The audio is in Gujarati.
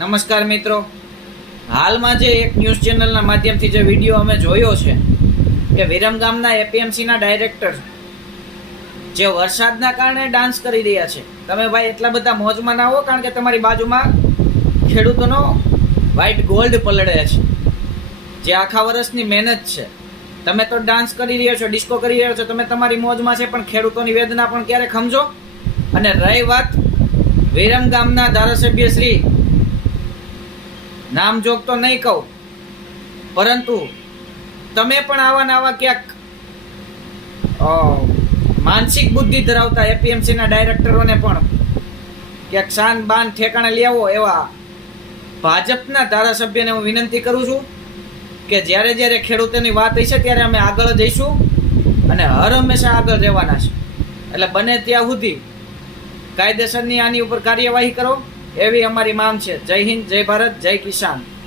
નમસ્કાર મિત્રો. હાલમાં જે એક ન્યૂઝ ચેનલના માધ્યમથી જે વીડિયો અમે જોયો છે કે વિરમગામના એપીએમસીના ડાયરેક્ટર જે વરસાદના કારણે ડાન્સ કરી રહ્યા છે. તમે ભાઈ એટલા બધા મોજમાં ના હો, કારણ કે તમારી બાજુમાં ખેડૂતોનો વ્હાઈટ ગોલ્ડ પલળે છે. જે આખા વર્ષની મહેનત છે. તમે તો ડાન્સ કરી રહ્યા છો ડિસ્કો કરી રહ્યા છો, તમે તમારી મોજમાં છે, પણ ખેડૂતોની વેદના પણ ક્યારે સમજો. અને રહી વાત વિરમગામના ધારાસભ્ય શ્રી નામ જોગ તો નહીં કહું, પરંતુ તમે પણ આવા આવા ક્યાંક માનસિક બુદ્ધિ ધરાવતા એપીએમસીના ડાયરેક્ટરોને પણ ક્યાંક શાન બાન ઠેકાણે લેવો એવા ભાજપના ધારાસભ્યને હું વિનંતી કરું છું કે જ્યારે જ્યારે ખેડૂતોની વાત હશે ત્યારે અમે આગળ જઈશું અને હર હંમેશા આગળ રહેવાના છે. એટલે બને ત્યાં સુધી કાયદેસરની આની ઉપર કાર્યવાહી કરો. એવી અમારી માંગ છે. જય હિન્દ જય ભારત જય કિસાન.